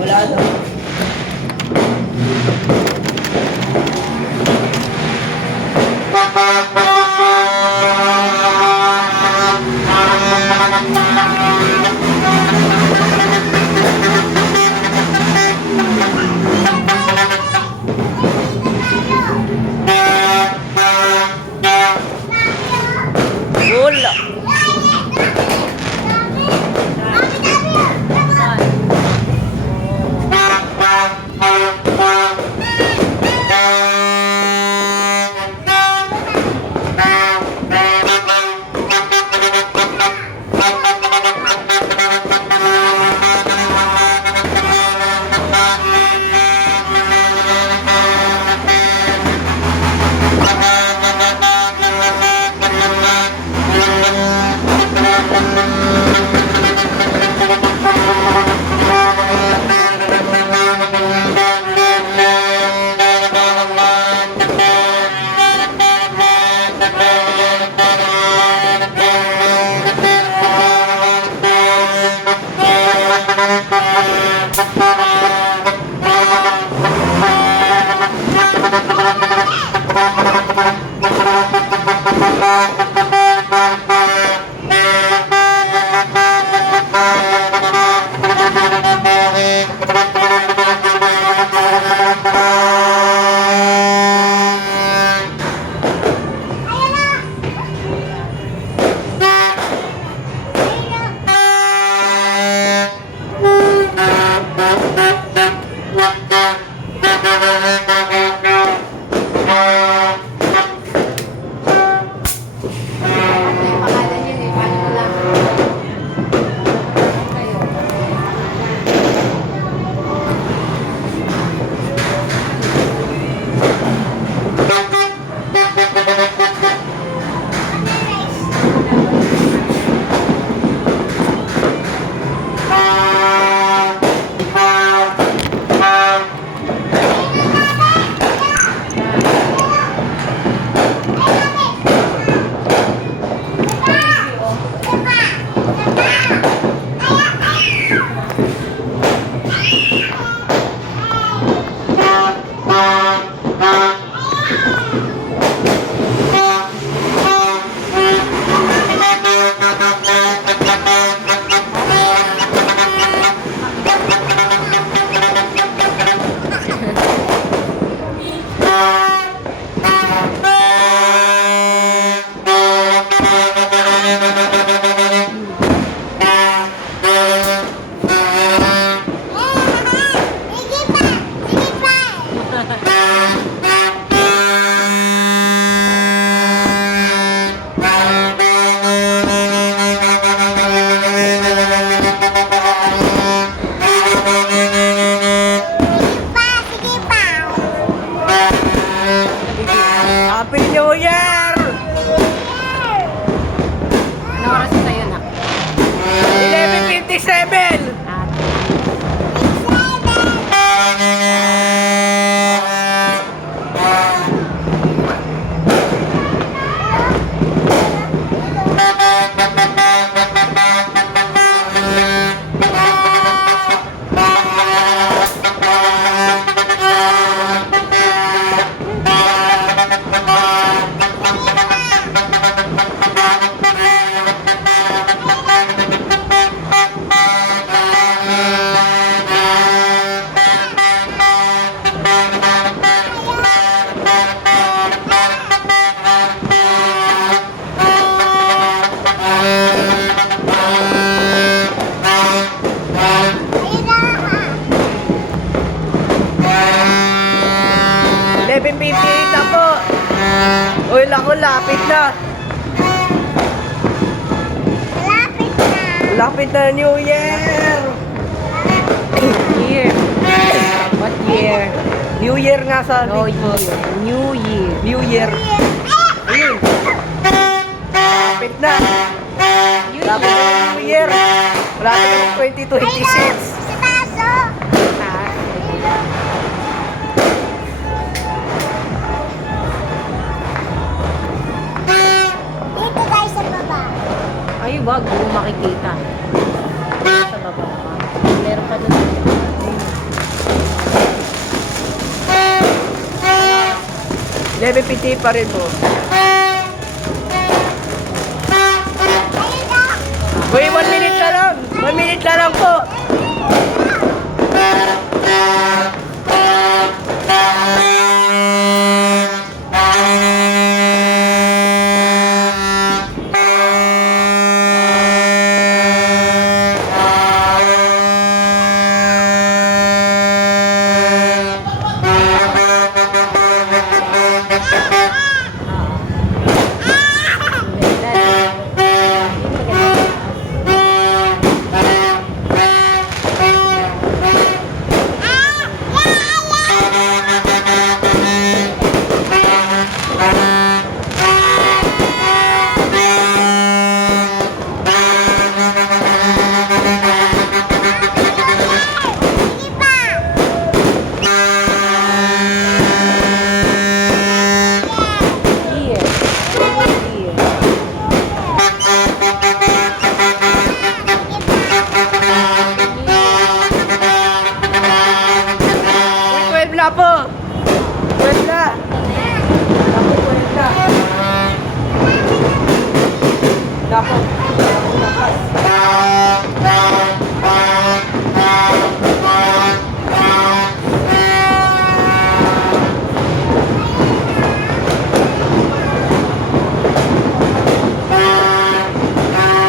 Wala daw. Wala. Happy New Year! Ano oras na yun, ha? 11:57! na po. Uy, lako, lapit na. Lapit na. Malapit na New Year! Year. What year? New Year nga sa No year. New year. New Year. Ayun. Malapit na. New Malapit na New Year. Malapit na 2026. Dito tayo sa baba. Ay, wag mo makikita. Sa baba. Meron pa doon. 11:50 pa rin po. Ayun na. Wait, 1 minute na lang. 1 minute na lang po. Sige pa. Year. Year. Wait, 12 na po. 12 na. Napo, 12 na. Napo.